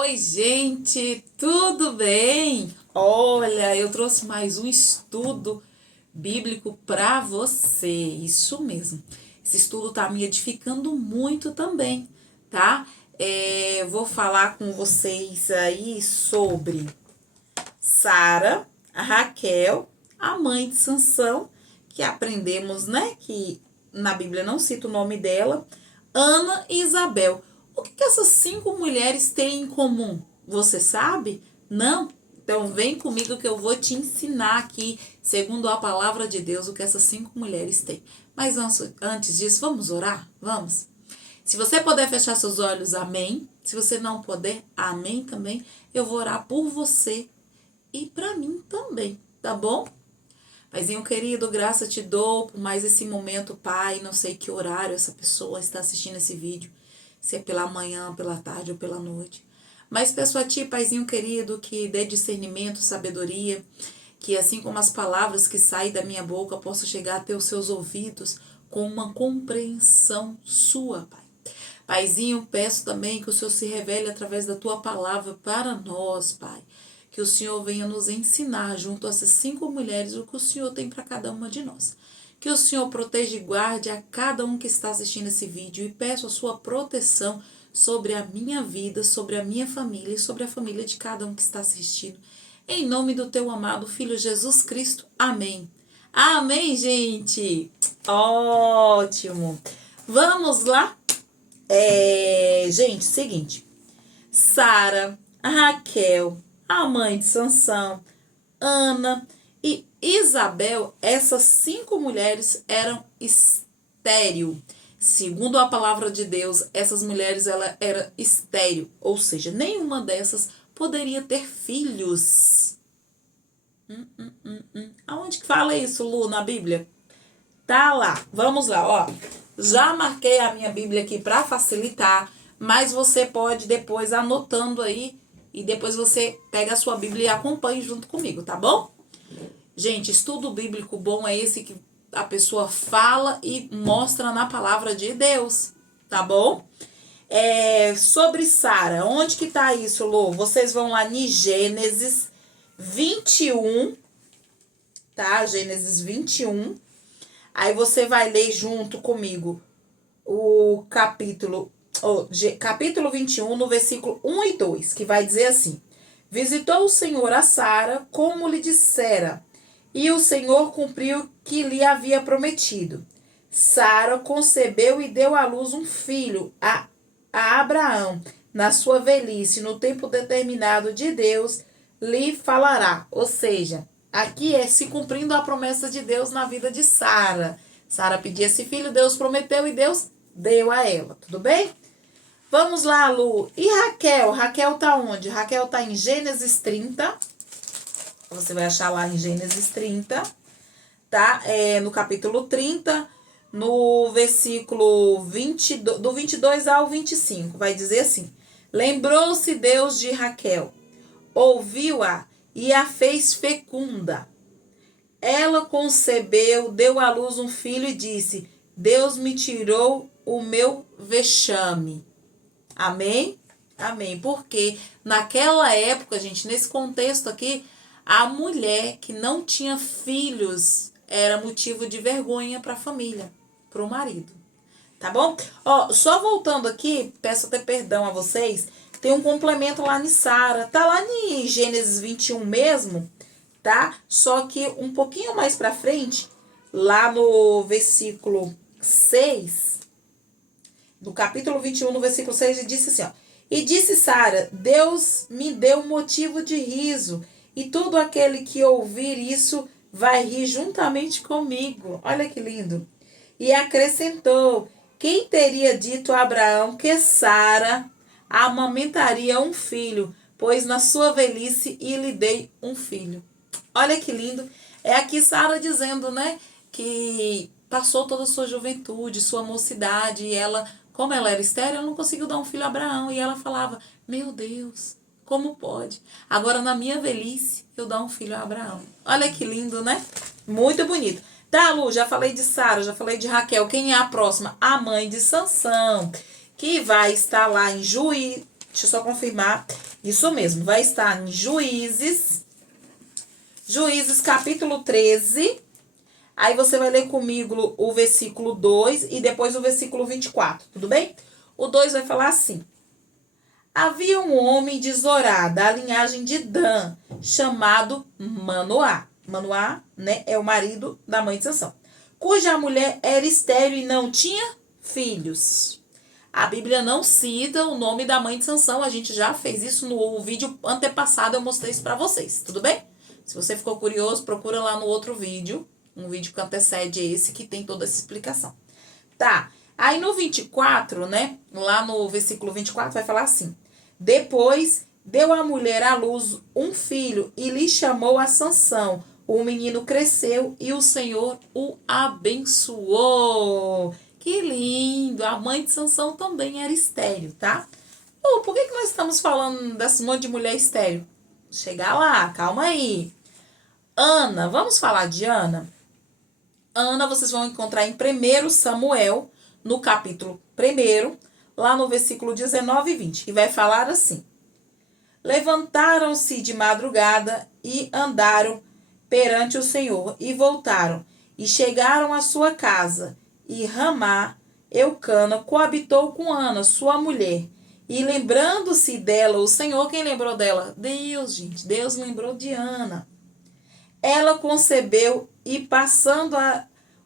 Oi, gente, tudo bem? Olha, eu trouxe mais um estudo bíblico para você. Isso mesmo. Esse estudo tá me edificando muito também, tá? Vou falar com vocês aí sobre Sara, a Raquel, a mãe de Sansão, que aprendemos, né, que na Bíblia não cita o nome dela, Ana e Isabel. O que essas 5 mulheres têm em comum? Você sabe? Não? Então vem comigo que eu vou te ensinar aqui, segundo a palavra de Deus, o que essas 5 mulheres têm. Mas antes disso, vamos orar? Vamos? Se você puder fechar seus olhos, amém. Se você não puder, amém também. Eu vou orar por você e para mim também, tá bom? Paizinho querido, graça te dou por mais esse momento, Pai. Não sei que horário essa pessoa está assistindo esse vídeo, se é pela manhã, pela tarde ou pela noite. Mas peço a Ti, Paizinho querido, que dê discernimento, sabedoria, que assim como as palavras que saem da minha boca possam chegar até os seus ouvidos com uma compreensão sua, Pai. Paizinho, peço também que o Senhor se revele através da Tua palavra para nós, Pai. Que o Senhor venha nos ensinar, junto a essas 5 mulheres, o que o Senhor tem para cada uma de nós. Que o Senhor proteja e guarde a cada um que está assistindo esse vídeo e peço a sua proteção sobre a minha vida, sobre a minha família e sobre a família de cada um que está assistindo. Em nome do teu amado Filho Jesus Cristo. Amém. Amém, gente. Ótimo. Vamos lá? Gente, seguinte. Sara, Raquel, a mãe de Sansão, Ana e Isabel, essas 5 mulheres eram estéril. Segundo a palavra de Deus, essas mulheres ela era estéril, ou seja, nenhuma dessas poderia ter filhos. Aonde que fala isso, Lu, na Bíblia? Tá lá. Vamos lá, ó. Já marquei a minha Bíblia aqui para facilitar, mas você pode depois anotando aí e depois você pega a sua Bíblia e acompanhe junto comigo, tá bom? Gente, estudo bíblico bom é esse que a pessoa fala e mostra na palavra de Deus, tá bom? Sobre Sara, onde que tá isso, Lô? Vocês vão lá em Gênesis 21, tá? Gênesis 21. Aí você vai ler junto comigo o capítulo 21, no versículo 1 e 2, que vai dizer assim: Visitou o Senhor a Sara, como lhe dissera, e o Senhor cumpriu o que lhe havia prometido. Sara concebeu e deu à luz um filho a Abraão, na sua velhice, no tempo determinado de Deus, lhe falará. Ou seja, aqui é se cumprindo a promessa de Deus na vida de Sara. Sara pedia esse filho, Deus prometeu e Deus deu a ela. Tudo bem? Vamos lá, Lu. E Raquel? Raquel tá onde? Raquel tá em Gênesis 30. Você vai achar lá em Gênesis 30, tá? No capítulo 30, no versículo 20, do 22 ao 25. Vai dizer assim: Lembrou-se Deus de Raquel, ouviu-a e a fez fecunda. Ela concebeu, deu à luz um filho e disse: Deus me tirou o meu vexame. Amém? Amém. Porque naquela época, gente, nesse contexto aqui, a mulher que não tinha filhos era motivo de vergonha para a família, para o marido. Tá bom? Ó, só voltando aqui, peço até perdão a vocês, tem um complemento lá em Sara. Tá lá em Gênesis 21 mesmo, tá? Só que um pouquinho mais pra frente, lá no versículo 6, do capítulo 21, no versículo 6, ele disse assim, ó: E disse Sara, Deus me deu motivo de riso, e todo aquele que ouvir isso vai rir juntamente comigo. Olha que lindo. E acrescentou: Quem teria dito a Abraão que Sara amamentaria um filho, pois na sua velhice lhe dei um filho. Olha que lindo. É aqui Sara dizendo, né, que passou toda a sua juventude, sua mocidade, e ela, como ela era estéril, ela não conseguiu dar um filho a Abraão. E ela falava: Meu Deus, como pode? Agora, na minha velhice, eu dar um filho a Abraão. Olha que lindo, né? Muito bonito. Tá, Lu, já falei de Sara, já falei de Raquel. Quem é a próxima? A mãe de Sansão, que vai estar lá em Juízes. Deixa eu só confirmar. Isso mesmo, vai estar em Juízes capítulo 13. Aí você vai ler comigo o versículo 2 e depois o versículo 24, tudo bem? O 2 vai falar assim: havia um homem de Zorá, da linhagem de Dan, chamado Manoá. Manoá, né, é o marido da mãe de Sansão, cuja mulher era estéril e não tinha filhos. A Bíblia não cita o nome da mãe de Sansão. A gente já fez isso no vídeo antepassado, eu mostrei isso para vocês, tudo bem? Se você ficou curioso, procura lá no outro vídeo, um vídeo que antecede esse, que tem toda essa explicação. Tá, aí no 24, né, lá no versículo 24 vai falar assim: depois deu a mulher à luz um filho e lhe chamou a Sansão. O menino cresceu e o Senhor o abençoou. Que lindo! A mãe de Sansão também era estéril, tá? Por que nós estamos falando desse monte de mulher estéril? Chegar lá, calma aí. Ana, vamos falar de Ana? Ana, vocês vão encontrar em 1 Samuel, no capítulo 1, lá no versículo 19 e 20, que vai falar assim: levantaram-se de madrugada e andaram perante o Senhor, e voltaram, e chegaram à sua casa, e Ramá, Eucana, coabitou com Ana, sua mulher, e lembrando-se dela, o Senhor, quem lembrou dela? Deus, gente, Deus lembrou de Ana. Ela concebeu e, passando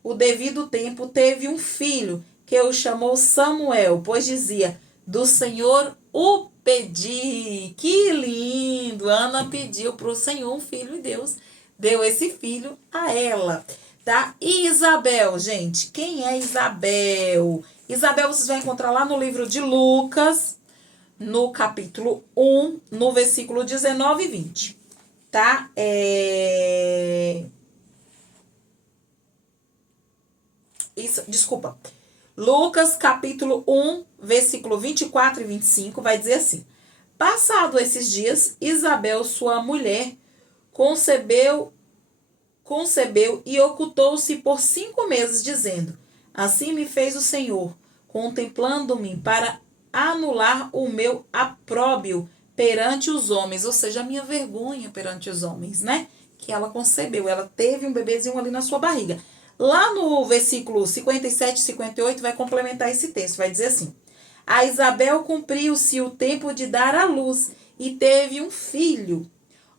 o devido tempo, teve um filho, que o chamou Samuel, pois dizia: do Senhor o pedi. Que lindo! Ana pediu para o Senhor um filho e Deus deu esse filho a ela, tá? E Isabel, gente, quem é Isabel? Isabel vocês vão encontrar lá no livro de Lucas, no capítulo 1, no versículo 19 e 20, tá? Desculpa. Lucas, capítulo 1, versículo 24 e 25, vai dizer assim: passado esses dias, Isabel, sua mulher, concebeu e ocultou-se por 5 meses, dizendo: assim me fez o Senhor, contemplando-me para anular o meu apróbio perante os homens, ou seja, a minha vergonha perante os homens, né? Que ela concebeu, ela teve um bebezinho ali na sua barriga. Lá no versículo 57 e 58 vai complementar esse texto, vai dizer assim: a Isabel cumpriu-se o tempo de dar à luz e teve um filho.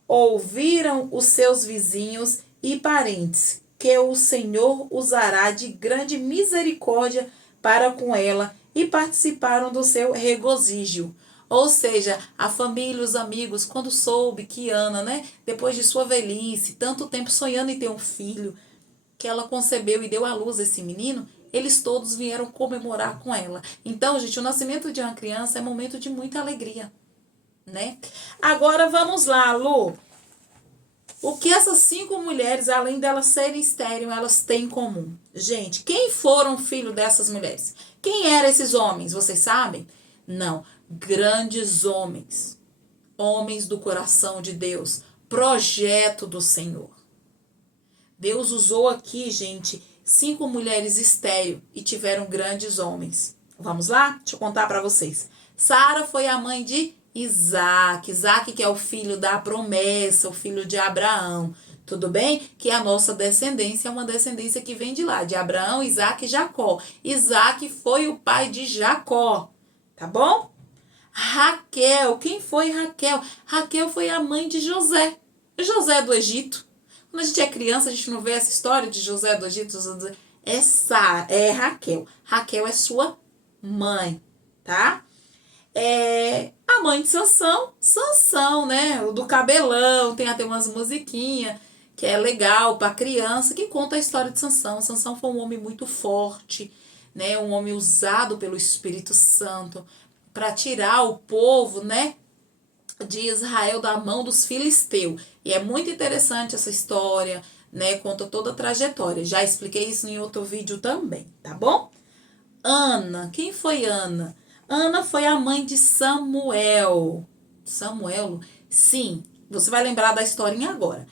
Ouviram os seus vizinhos e parentes que o Senhor usará de grande misericórdia para com ela, e participaram do seu regozijo. Ou seja, a família, os amigos, quando soube que Ana, né, depois de sua velhice, tanto tempo sonhando em ter um filho, que ela concebeu e deu à luz esse menino, eles todos vieram comemorar com ela. Então, gente, o nascimento de uma criança é momento de muita alegria, né? Agora vamos lá, Lu. O que essas 5 mulheres, além delas serem estéreis, elas têm em comum? Gente, quem foram filho dessas mulheres? Quem eram esses homens? Vocês sabem? Não. Grandes homens. Homens do coração de Deus. Projeto do Senhor. Deus usou aqui, gente, 5 mulheres estéreis e tiveram grandes homens. Vamos lá? Deixa eu contar para vocês. Sara foi a mãe de Isaac. Isaac, que é o filho da promessa, o filho de Abraão. Tudo bem? Que a nossa descendência é uma descendência que vem de lá, de Abraão, Isaac e Jacó. Isaac foi o pai de Jacó. Tá bom? Raquel. Quem foi Raquel? Raquel foi a mãe de José. José do Egito. Quando a gente é criança, a gente não vê essa história de José do Egito. É Raquel. Raquel é sua mãe, tá? A mãe de Sansão, né? O do cabelão, tem até umas musiquinhas que é legal para criança, que conta a história de Sansão. Sansão foi um homem muito forte, né? Um homem usado pelo Espírito Santo para tirar o povo, né, de Israel da mão dos filisteus. E é muito interessante essa história, né? Conta toda a trajetória. Já expliquei isso em outro vídeo também, tá bom? Ana, quem foi Ana? Ana foi a mãe de Samuel. Samuel? Sim, você vai lembrar da historinha agora.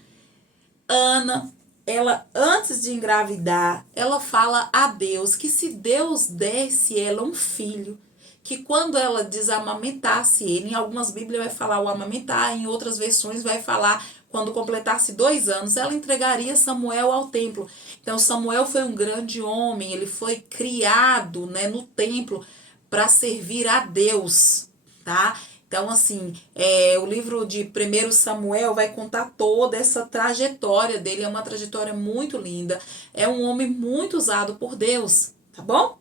Ana, ela antes de engravidar, ela fala a Deus que se Deus desse ela um filho, que quando ela desamamentasse ele, em algumas Bíblias vai falar o amamentar, em outras versões vai falar quando completasse 2 anos, ela entregaria Samuel ao templo. Então Samuel foi um grande homem, ele foi criado, né, no templo para servir a Deus, tá? Então, assim, o livro de 1 Samuel vai contar toda essa trajetória dele. É uma trajetória muito linda. É um homem muito usado por Deus, tá bom?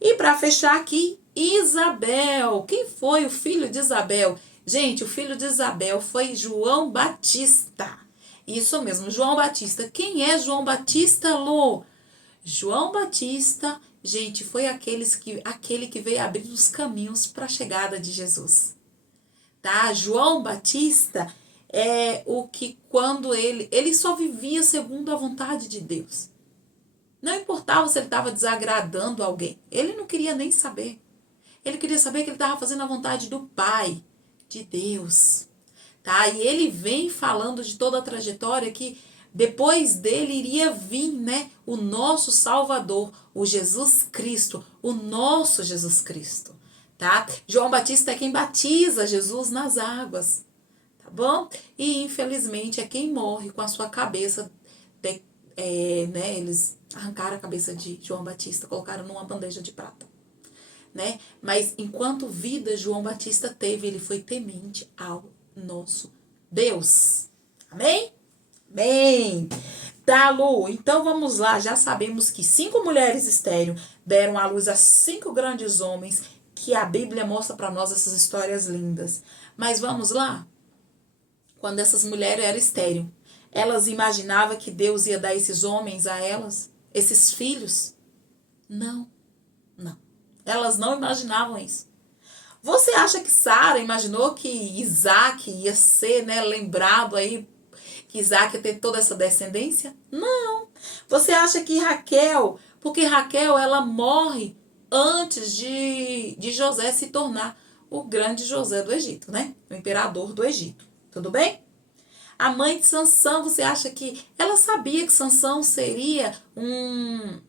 E para fechar aqui, Isabel. Quem foi o filho de Isabel? Gente, o filho de Isabel foi João Batista. Isso mesmo, João Batista. Quem é João Batista, Lô? João Batista, gente, foi aquele que veio abrir os caminhos para a chegada de Jesus. Tá? João Batista é o que quando ele só vivia segundo a vontade de Deus. Não importava se ele estava desagradando alguém. Ele não queria nem saber. Ele queria saber que ele estava fazendo a vontade do Pai, de Deus. Tá? E ele vem falando de toda a trajetória que depois dele iria vir, né, o nosso Salvador, o Jesus Cristo, o nosso Jesus Cristo. Tá? João Batista é quem batiza Jesus nas águas, tá bom? E infelizmente é quem morre com a sua cabeça, né? Eles arrancaram a cabeça de João Batista, colocaram numa bandeja de prata, né? Mas enquanto vida João Batista teve, ele foi temente ao nosso Deus. Amém? Amém. Tá, Lu? Então vamos lá. Já sabemos que 5 mulheres estéril deram à luz a 5 grandes homens, que a Bíblia mostra para nós essas histórias lindas. Mas vamos lá? Quando essas mulheres eram estéril, elas imaginavam que Deus ia dar esses homens a elas? Esses filhos? Não, não. Elas não imaginavam isso. Você acha que Sara imaginou que Isaac ia ser, né, lembrado aí, que Isaac ia ter toda essa descendência? Não. Você acha que Raquel, porque Raquel ela morre antes de José se tornar o grande José do Egito, né? O imperador do Egito. Tudo bem? A mãe de Sansão, você acha que ela sabia que Sansão seria um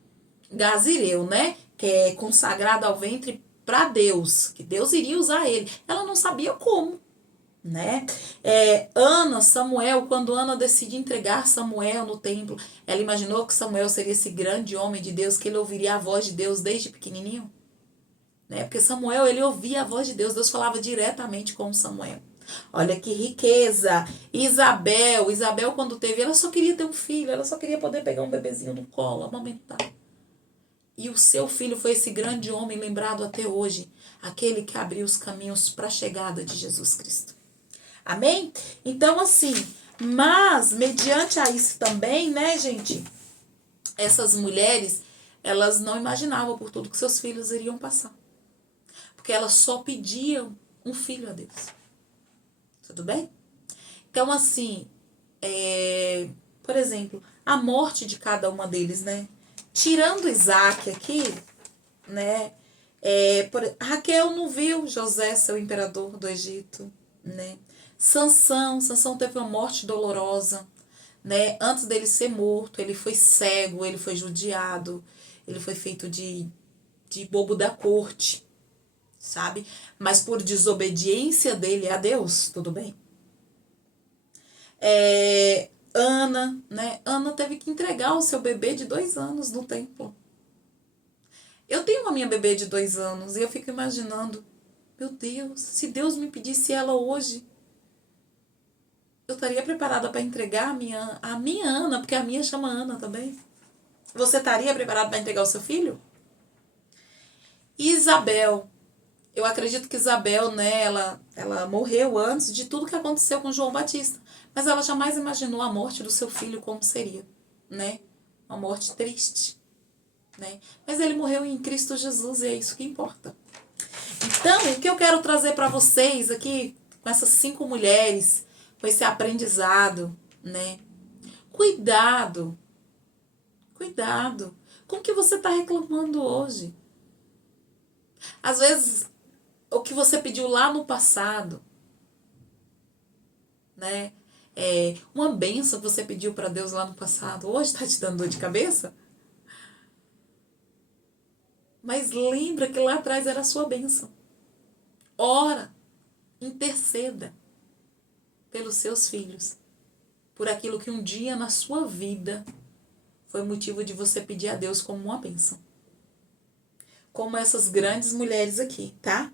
gazireu, né? Que é consagrado ao ventre para Deus, que Deus iria usar ele. Ela não sabia como, né? Ana, Samuel, quando Ana decide entregar Samuel no templo, ela imaginou que Samuel seria esse grande homem de Deus, que ele ouviria a voz de Deus desde pequenininho, né? Porque Samuel, ele ouvia a voz de Deus, Deus falava diretamente com Samuel. Olha que riqueza. Isabel, quando teve, ela só queria ter um filho, ela só queria poder pegar um bebezinho no colo, amamentar. E o seu filho foi esse grande homem lembrado até hoje, aquele que abriu os caminhos para a chegada de Jesus Cristo. Amém? Então, assim, mas mediante a isso também, né, gente, essas mulheres, elas não imaginavam por tudo que seus filhos iriam passar. Porque elas só pediam um filho a Deus. Tudo bem? Então, assim, por exemplo, a morte de cada uma deles, né? Tirando Isaac aqui, né? Raquel não viu José ser o imperador do Egito, né? Sansão teve uma morte dolorosa, né? Antes dele ser morto, ele foi cego, ele foi judiado, ele foi feito de bobo da corte, sabe? Mas por desobediência dele a Deus, tudo bem. Ana, né? Ana teve que entregar o seu bebê de 2 anos no templo. Eu tenho a minha bebê de 2 anos e eu fico imaginando, meu Deus, se Deus me pedisse ela hoje, eu estaria preparada para entregar a minha Ana, porque a minha chama Ana também. Você estaria preparado para entregar o seu filho? Isabel. Eu acredito que Isabel, né, ela morreu antes de tudo que aconteceu com João Batista. Mas ela jamais imaginou a morte do seu filho como seria, né? Uma morte triste, né? Mas ele morreu em Cristo Jesus e é isso que importa. Então, o que eu quero trazer para vocês aqui, com essas 5 mulheres, com esse aprendizado, né? Cuidado com o que você está reclamando hoje. Às vezes, o que você pediu lá no passado, né? Uma bênção que você pediu para Deus lá no passado, hoje está te dando dor de cabeça? Mas lembra que lá atrás era a sua bênção. Ora, interceda pelos seus filhos, por aquilo que um dia na sua vida foi motivo de você pedir a Deus como uma bênção. Como essas grandes mulheres aqui, tá?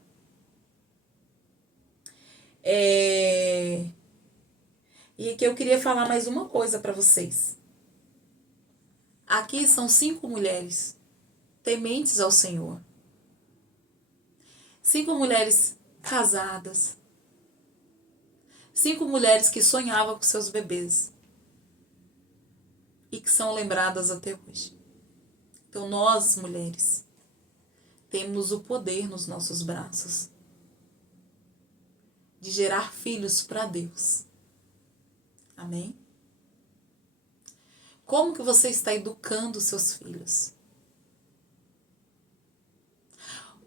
E aqui eu queria falar mais uma coisa para vocês. Aqui são 5 mulheres tementes ao Senhor. 5 mulheres casadas. 5 mulheres que sonhavam com seus bebês. E que são lembradas até hoje. Então nós, mulheres, temos o poder nos nossos braços de gerar filhos para Deus. Amém? Como que você está educando seus filhos?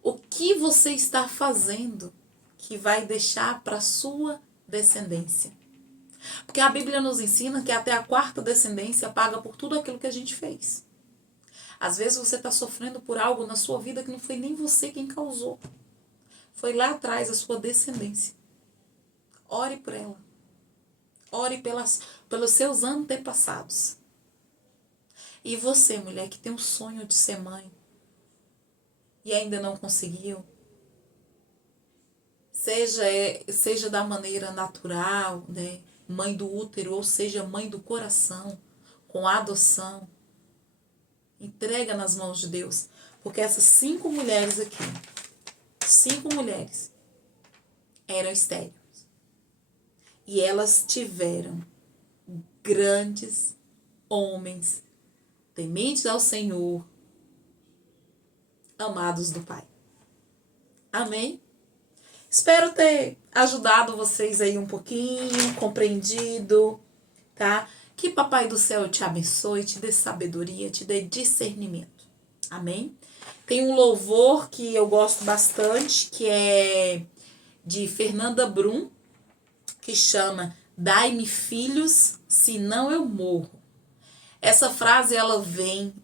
O que você está fazendo que vai deixar para a sua descendência? Porque a Bíblia nos ensina que até a 4ª descendência paga por tudo aquilo que a gente fez. Às vezes você está sofrendo por algo na sua vida que não foi nem você quem causou. Foi lá atrás a sua descendência. Ore por ela. Ore pelos seus antepassados. E você, mulher, que tem um sonho de ser mãe e ainda não conseguiu, seja da maneira natural, né? Mãe do útero, ou seja, mãe do coração, com adoção, entrega nas mãos de Deus. Porque essas 5 mulheres aqui, 5 mulheres, eram estéreis. E elas tiveram grandes homens, tementes ao Senhor, amados do Pai. Amém? Espero ter ajudado vocês aí um pouquinho, compreendido, tá? Que Papai do Céu te abençoe, te dê sabedoria, te dê discernimento. Amém? Tem um louvor que eu gosto bastante, que é de Fernanda Brum, que chama Dai-me filhos, senão eu morro. Essa frase ela vem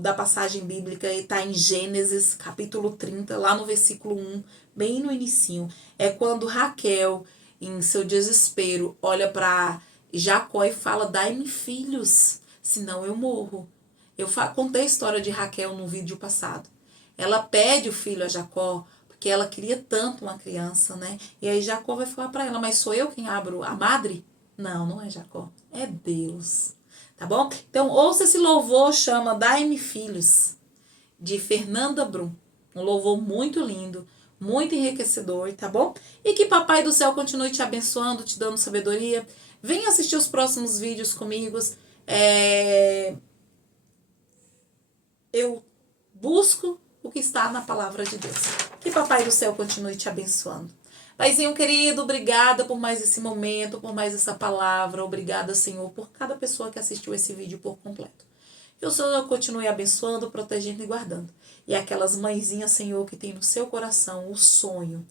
da passagem bíblica e está em Gênesis, capítulo 30, lá no versículo 1, bem no inicinho. É quando Raquel, em seu desespero, olha para Jacó e fala, dai-me filhos, senão eu morro. Eu contei a história de Raquel no vídeo passado. Ela pede o filho a Jacó, porque ela queria tanto uma criança, né? E aí Jacó vai falar para ela, mas sou eu quem abro a madre? Não, não é Jacó, é Deus. Tá bom? Então, ouça esse louvor, chama Dai-me Filhos, de Fernanda Brum. Um louvor muito lindo, muito enriquecedor, tá bom? E que Papai do Céu continue te abençoando, te dando sabedoria. Venha assistir os próximos vídeos comigo. Eu busco o que está na palavra de Deus. Que Papai do Céu continue te abençoando. Paizinho querido, obrigada por mais esse momento, por mais essa palavra. Obrigada, Senhor, por cada pessoa que assistiu esse vídeo por completo. Que o Senhor continue abençoando, protegendo e guardando. E aquelas mãezinhas, Senhor, que tem no seu coração o sonho,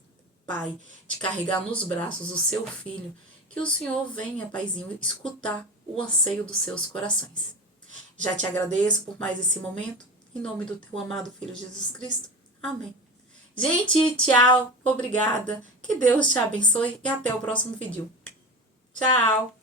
Pai, de carregar nos braços o seu filho, que o Senhor venha, Paizinho, escutar o anseio dos seus corações. Já te agradeço por mais esse momento. Em nome do teu amado Filho Jesus Cristo. Amém. Gente, tchau, obrigada, que Deus te abençoe e até o próximo vídeo. Tchau!